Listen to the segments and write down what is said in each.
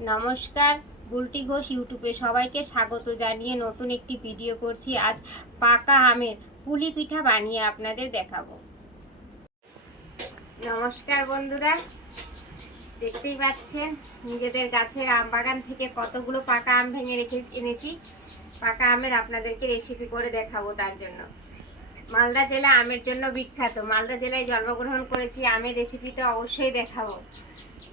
নমস্কার, বুলটি ঘোষ ইউটিউবে সবাইকে স্বাগত জানিয়ে নতুন একটি ভিডিও করছি। আজ পাকা আমের পুলি পিঠা বানিয়ে আপনাদের দেখাবো। নমস্কার বন্ধুরা, দেখতেই পাচ্ছেন নিজেদের গাছের আম বাগান থেকে কতগুলো পাকা আম ভেঙে এনেছি। পাকা আমের আপনাদেরকে রেসিপি করে দেখাবো। তার জন্য মালদা জেলা আমের জন্য বিখ্যাত। মালদা জেলায় জন্মগ্রহণ করেছি, আমের রেসিপি তো অবশ্যই দেখাবো।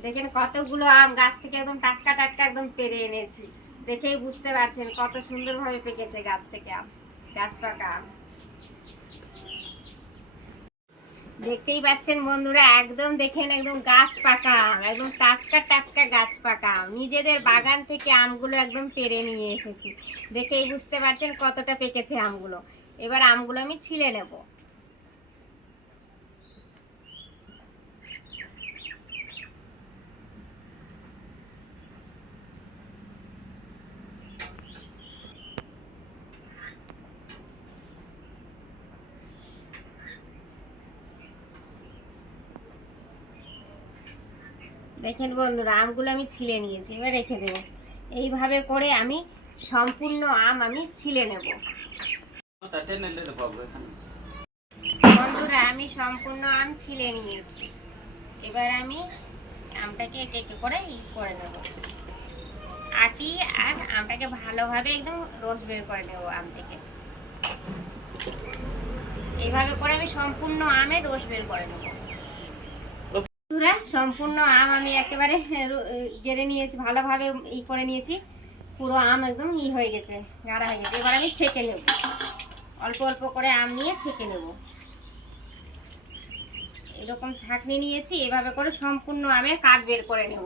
দেখেন কতগুলো আম গাছ থেকে একদম টাটকা টাটকা একদম পেরে এনেছি। দেখেই বুঝতে পারছেন কত সুন্দরভাবে পেকেছে গাছ থেকে আম, গাছ পাকা আম। দেখতেই পাচ্ছেন বন্ধুরা, একদম দেখেন একদম গাছ পাকা আম, একদম টাটকা টাটকা গাছ পাকা আম। নিজেদের বাগান থেকে আমগুলো একদম পেরে নিয়ে এসেছি। দেখেই বুঝতে পারছেন কতটা পেকেছে আমগুলো। এবার আমগুলো আমি ছিলে নেব। দেখেন বন্ধুরা, আমগুলো আমি ছিলে নিয়েছি, এবার রেখে দেবো। এইভাবে করে আমি সম্পূর্ণ আম আমি ছিলে নেব। বন্ধুরা, আমি সম্পূর্ণ আম ছিলে নিয়েছি। এবার আমি আমটাকে একে একে করে করে নেব, আটি আর আমটাকে ভালোভাবে একদম রস বের করে নেব আম থেকে। এইভাবে করে আমি সম্পূর্ণ আমের রস বের করে নেব। বন্ধুরা, সম্পূর্ণ আম আমি একেবারে গেড়ে নিয়েছি, ভালোভাবে করে নিয়েছি। পুরো আম একদম হয়ে গেছে, গাঢ়া হয়ে গেছে। এবার আমি ছেঁকে নেব, অল্প অল্প করে আম নিয়ে ছেঁকে নেব। এরকম ছাঁকনি নিয়েছি, এভাবে করে সম্পূর্ণ আমের কাঠ বের করে নেব।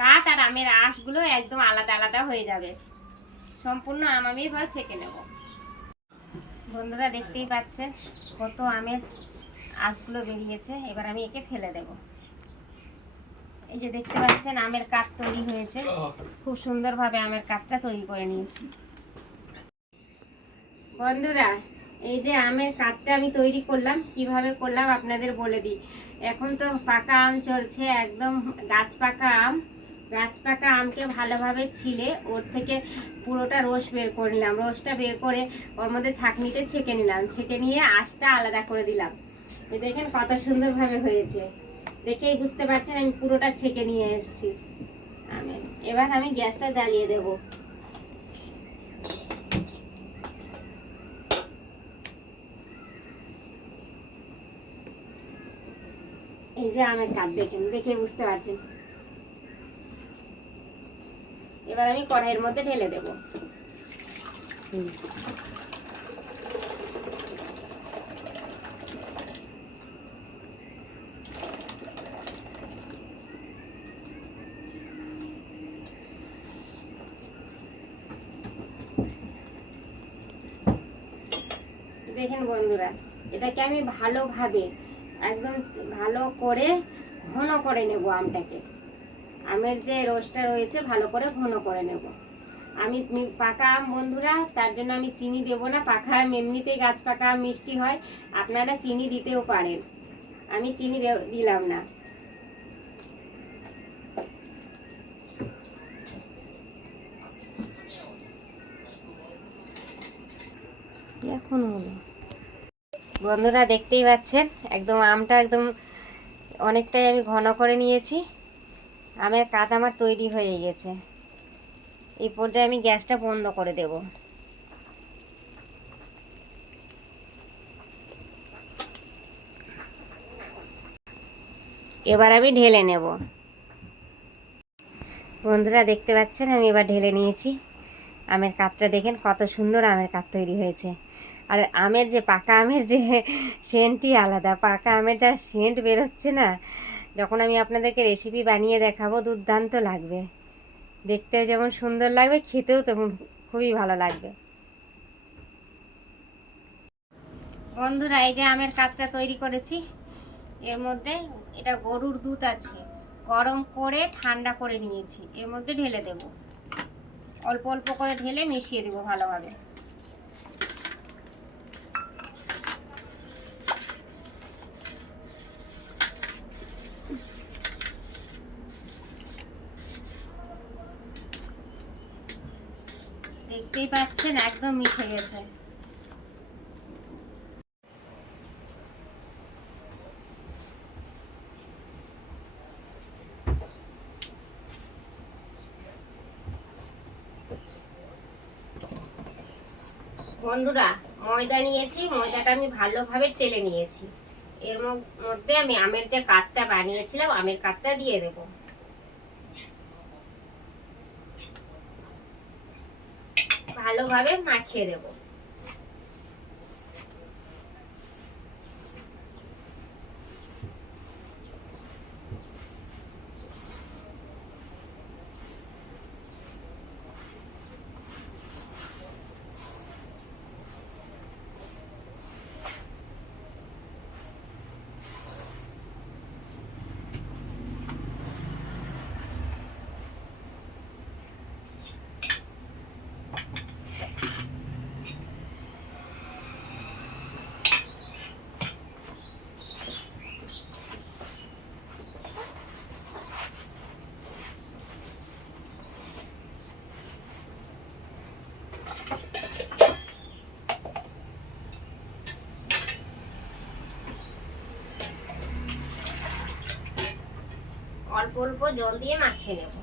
কাঠ আর আমের আঁশগুলো একদম আলাদা আলাদা হয়ে যাবে। সম্পূর্ণ আম আমি এবার ছেঁকে নেব। বন্ধুরা, দেখতেই পাচ্ছেন কত আমের আঁশগুলো বেরিয়েছে। এবার আমি একে ফেলে দেব। এই যে দেখতে পাচ্ছেন আমের কাঠ তৈরি হয়েছে, খুব সুন্দরভাবে আমের কাঠটা তৈরি করে নিয়েছি। বন্ধুরা, এই যে আমের কাঠটা আমি তৈরি করলাম, কিভাবে করলাম আপনাদের বলে দিই। এখন তো পাকা আম চলছে, একদম গাছ পাকা আম। গাছ পাকা আমকে ভালোভাবে ছিলে ওর থেকে পুরোটা রস বের করে নিলাম। রসটা বের করে ওর মধ্যে ছাঁকনিতে ছেঁকে নিলাম, ছেঁকে নিয়ে আঁশটা আলাদা করে দিলাম। দেখেন কত সুন্দরভাবে হয়েছে, দেখেই বুঝতে পারছেন আমি পুরোটা ছেঁকে নিয়ে এসেছি আমের। এবার আমি গ্যাসটা জ্বালিয়ে দেবো। এই যে আমের কাপ দেখেন, দেখে বুঝতে পারছেন। এবার আমি কড়াইয়ের মধ্যে ঢেলে দেব। দেখেন বন্ধুরা, এটাকে আমি ভালোভাবে একদম ভালো করে ঘন করে নেব আমটাকে। আমের যে রসটা রয়েছে ভালো করে ঘন করে নেব। আমি পাকা আম বন্ধুরা, তার জন্য আমি চিনি দেব না। পাকা আম এমনিতেই গাছ পাকা আম মিষ্টি হয়, আপনারা চিনি দিতেও পারেন। আমি চিনি দিলাম না। এখন বন্ধুরা, দেখতেই পাচ্ছেন একদম আমটা একদম অনেকটাই আমি ঘন করে নিয়েছি। আমের কাঠ আমার তৈরি হয়ে গেছে। এই পর্যায়ে আমি গ্যাসটা বন্ধ করে দেব। এবার আমি ঢেলে নেব। বন্ধুরা, দেখতে পাচ্ছেন আমি এবার ঢেলে নিয়েছি। আমের কাঠটা দেখেন কত সুন্দর আমের কাঠ তৈরি হয়েছে। আর আমের যে পাকা আমের যে সেন্টই আলাদা। পাকা আমের যা সেন্ট বেরোচ্ছে না, যখন আমি আপনাদেরকে রেসিপি বানিয়ে দেখাবো দুর্দান্ত লাগবে। দেখতেও যেমন সুন্দর লাগবে, খেতেও তেমন খুবই ভালো লাগবে। বন্ধুরা, এই যে আমের কাঠটা তৈরি করেছি, এর মধ্যে এটা গরুর দুধ আছে, গরম করে ঠান্ডা করে নিয়েছি। এর মধ্যে ঢেলে দেব, অল্প অল্প করে ঢেলে মিশিয়ে দেবো ভালোভাবে। দেখতেই পাচ্ছেন একদম মিশে গেছে। বন্ধুরা, ময়দা নিয়েছি, ময়দাটা আমি ভালোভাবে চেলে নিয়েছি। এর মধ্যে আমি আমের যে কাঠটা বানিয়েছিলাম, আমের কাঠটা দিয়ে দেব। ভালোভাবে মাখিয়ে দেব। অল্প অল্প জল দিয়ে মাখিয়ে নেব।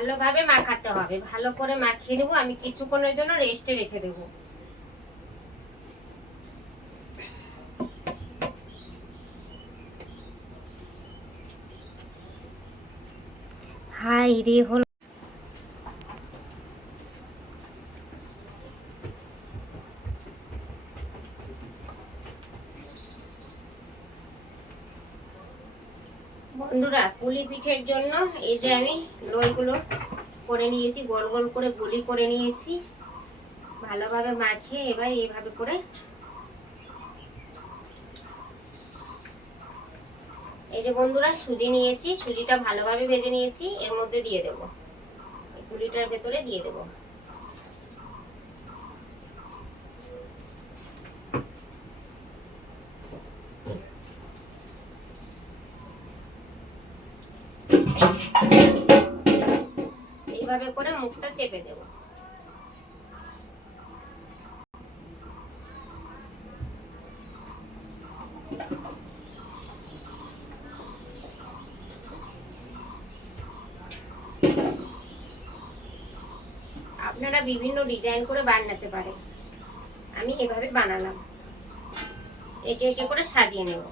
ভালোভাবে মাখাতে হবে, ভালো করে মাখিয়ে নেবো। আমি কিছুক্ষণের জন্য রেস্টে রেখে দেবো। হাই রে হল। বন্ধুরা, পুলি পিঠের জন্য এই যে আমি লইগুলো করে নিয়েছি, গোল গোল করে গুলি করে নিয়েছি। ভালোভাবে মাখিয়ে এবার এইভাবে করে এই যে বন্ধুরা সুজি নিয়েছি, সুজিটা ভালোভাবে ভেজে নিয়েছি, এর মধ্যে দিয়ে দেবো, পুলিটার ভেতরে দিয়ে দেবো। এইভাবে করে মুখটা চেপে দেবো। আপনারা বিভিন্ন ডিজাইন করে বানাতে পারেন, আমি এভাবে বানালাম। একে একে করে সাজিয়ে নেব।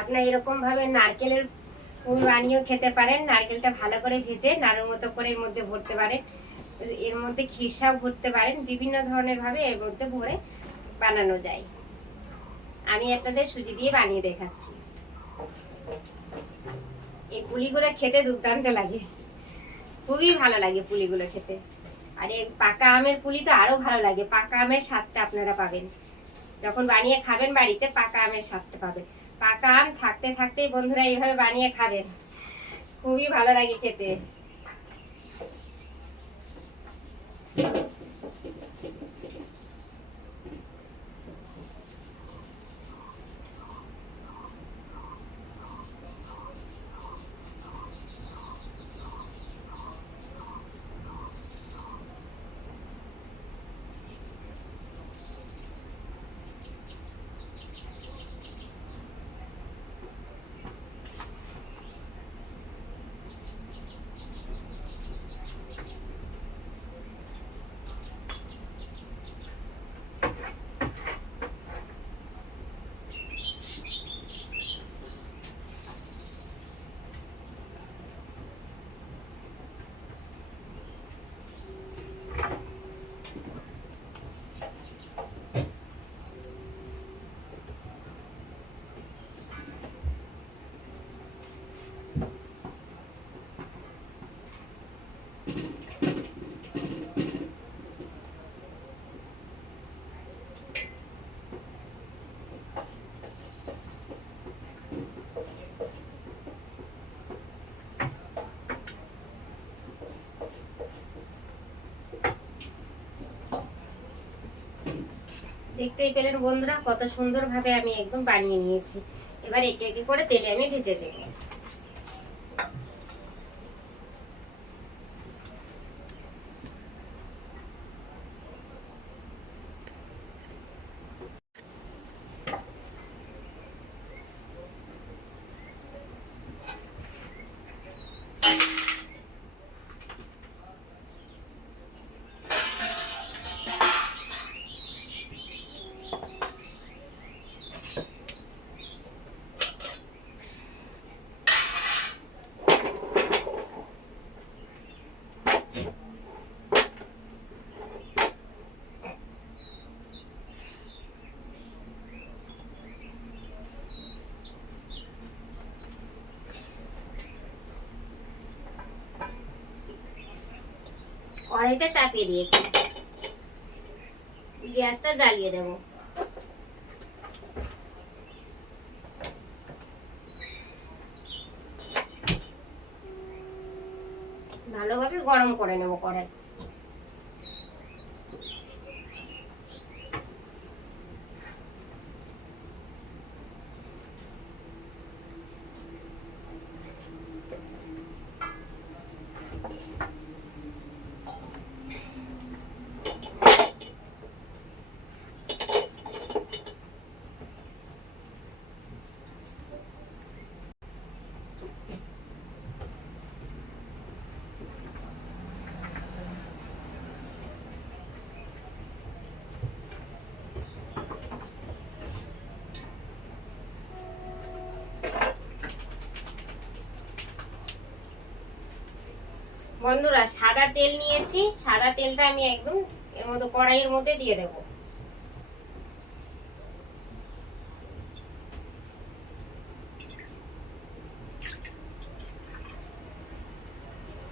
আপনারা এরকম ভাবে নারকেলের ফুল বানিয়েও খেতে পারেন। নারকেলটা ভালো করে ভেজে নাড়ুর মতো করে এর মধ্যে ভরতে পারেন, এর মধ্যে খিরসাও ভরতে পারেন। বিভিন্ন ধরনের ভাবে এর মধ্যে ভরে বানানো যায়। আমি আপনাদের সুজি দিয়ে বানিয়ে দেখাচ্ছি। এই পুলিগুলো খেতে দুর্দান্ত লাগে, খুবই ভালো লাগে পুলিগুলো খেতে। আর এই পাকা আমের পুলি তো আরো ভালো লাগে। পাকা আমের স্বাদটা আপনারা পাবেন যখন বানিয়ে খাবেন বাড়িতে, পাকা আমের স্বাদটা পাবেন। পাকা আম থাকতে থাকতেই বন্ধুরা এইভাবে বানিয়ে খাবেন, খুবই ভালো লাগে খেতে। দেখতেই পেলেন বন্ধুরা কত সুন্দরভাবে আমি একদম বানিয়ে নিয়েছি। এবার একে একে করে তেলে আমি ভেজে দেব। কড়াইটা চাপিয়ে দিয়েছি, গ্যাসটা জ্বালিয়ে দেব। ভালোভাবে গরম করে নেব কড়াই। বন্ধুরা সাদা তেল নিয়েছি, সাদা তেলটা আমি একদম এর মধ্যে কড়াইয়ের মধ্যে দিয়ে দেব।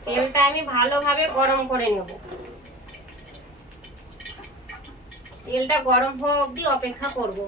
তেলটা আমি ভালোভাবে গরম করে নেব। তেলটা গরম হওয়া অবধি অপেক্ষা করব।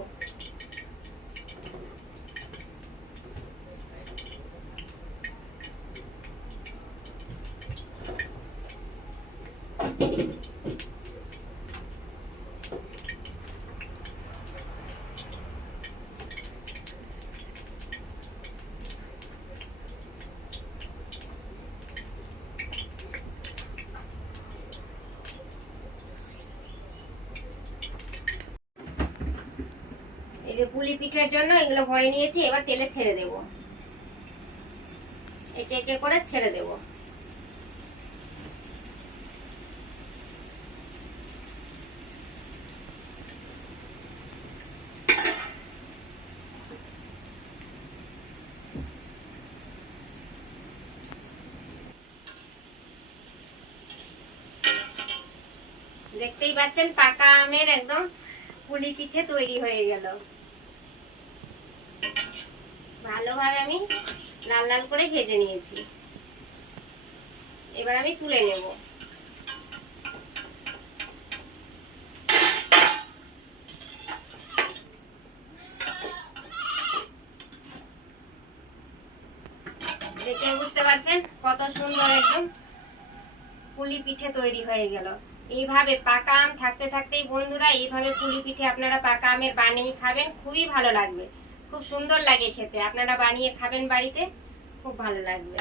এই যে পুলি পিঠার জন্য এগুলো ভরে নিয়েছি, এবার তেলে ছেড়ে দেব। একে একে করে ছেড়ে দেব। দেখতেই পাচ্ছেন পাকা আমের একদম পুলি পিঠে তৈরি হয়ে গেল। ভালোভাবে আমি লাল লাল করে ভেজে নিয়েছি। এবার আমি তুলে নেব। দেখে বুঝতে পারছেন কত সুন্দর একদম পুলি পিঠে তৈরি হয়ে গেল। এইভাবে পাকা আম থাকতে থাকতেই বন্ধুরা এইভাবে পুলি পিঠে আপনারা পাকা আমের বানিয়ে খাবেন, খুবই ভালো লাগবে। খুব সুন্দর লাগে খেতে। আপনারা বানিয়ে খাবেন বাড়িতে, খুব ভালো লাগবে।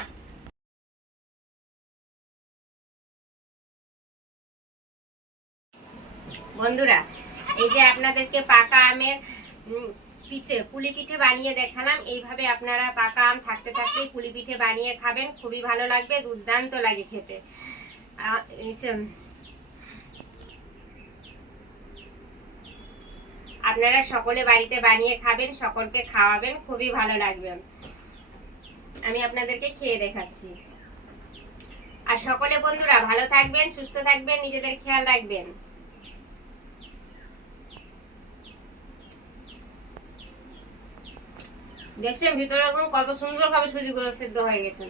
বন্ধুরা এই যে আপনাদেরকে পাকা আমের পিঠে পুলি পিঠে বানিয়ে দেখালাম। এইভাবে আপনারা পাকা আম থাকতে থাকতেই পুলি পিঠে বানিয়ে খাবেন, খুবই ভালো লাগবে, দুর্দান্ত লাগে খেতে। আপনারা সকলে বাড়িতে বানিয়ে খাবেন, সকলকে খাওয়াবেন, খুবই ভালো লাগবে। আমি আপনাদেরকে খেয়ে দেখাচ্ছি। আর সকলে বন্ধুরা ভালো থাকবেন, সুস্থ থাকবেন, নিজেদের খেয়াল রাখবেন। দেখছেন ভিতরে এখন কত সুন্দরভাবে সুজিগুলো সিদ্ধ হয়ে গেছে।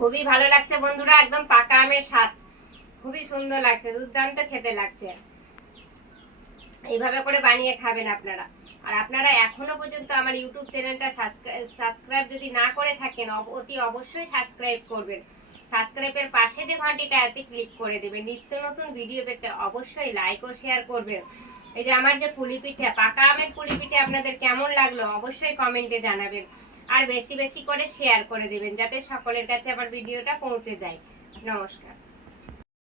খুবই ভালো লাগছে বন্ধুরা, একদম পাকা আমের স্বাদ, খুবই সুন্দর লাগছে, দুর্দান্ত খেতে লাগছে। এইভাবে করে বানিয়ে খাবেন আপনারা। আর আপনারা এখনো পর্যন্ত আমার ইউটিউব চ্যানেলটা সাবস্ক্রাইব যদি না করে থাকেন অতি অবশ্যই সাবস্ক্রাইব করবেন। সাবস্ক্রাইবের পাশে যে ঘন্টিটা আছে ক্লিক করে দেবেন। নিত্য নতুন ভিডিও পেতে অবশ্যই লাইক ও শেয়ার করবেন। এই যে আমার যে পুলি পিঠা, পাকা আমের পুলি পিঠা আপনাদের কেমন লাগলো অবশ্যই কমেন্টে জানাবেন। আর বেশি বেশি করে শেয়ার করে দেবেন যাতে সকলের কাছে আমার ভিডিওটা পৌঁছে যায়। নমস্কার।